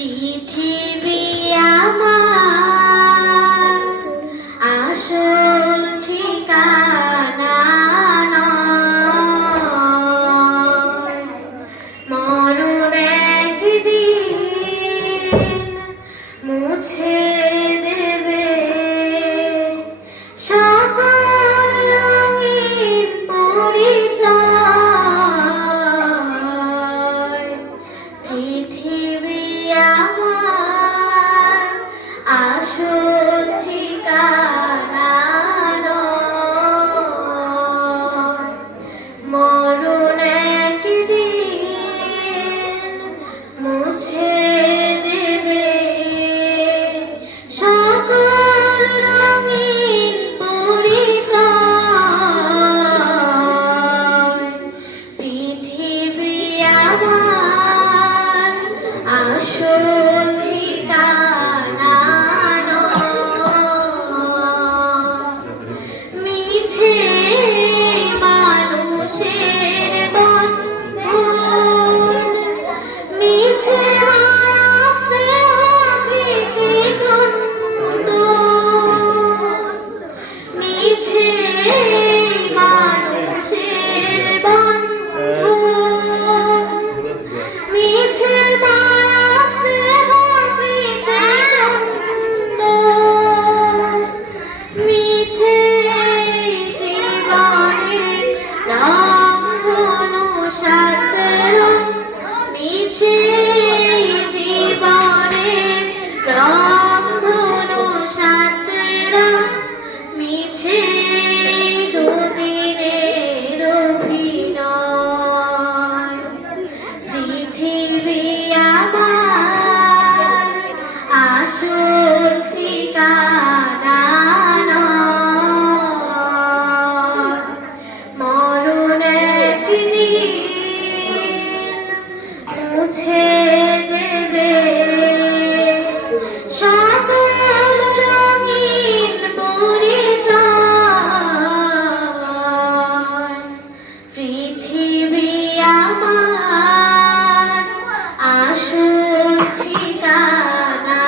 পৃথিবী আমার আসল ঠিকানা নয়। মরণ একদিন মুছে দেবে সকল রঙিন পরিচয়। পৃথিবী আমার আসল ঠিকানা নয়। মরণ একদিন মুছে দেবে সকল রঙিন পরিচয়। পৃথিবী আমার আসল ঠিকানা নয়। মিছে মানুষের বন্ধন, মিছে মায়া স্নেহ প্রীতি ক্রন্দন, মিছে মানুষের বন্ধন, মিছে মায়া স্নেহ প্রীতি ক্রন্দন, মিছে জীবনের রংধনু সাতরং, মিছে জীবনের রংধনু সাতরং, মিছে দুদিনের অভিনয়। পৃথিবী আমার আসল ঠিকানা নয়। মরণ একদিন মুছে দেবে সকল রঙিন পরিচয়। পৃথিবী আমার আসল ঠিকানা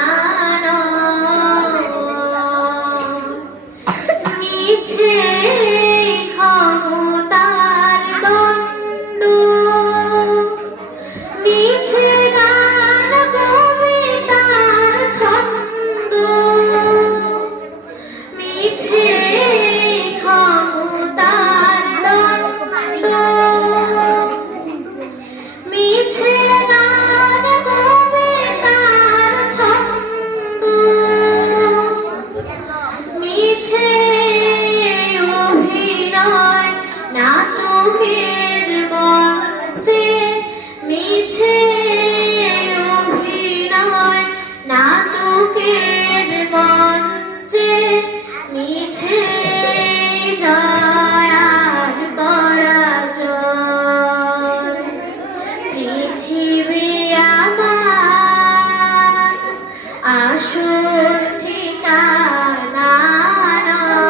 নয়। মিছে ক্ষমতার দণ্ড, মিছে গান কবিতার ছন্দ, মিছে ক্ষমতার দণ্ড, মিছে গান কবিতার ছন্দ, মিছে অভিনয় নাটকের মঞ্চে, মিছে অভিনয় নাটকের মঞ্চে, মিছে জয় আর পরাজয়। পৃথিবী আমার আসল ঠিকানা নয়।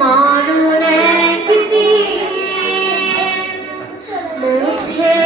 মরণ একদিন মুছে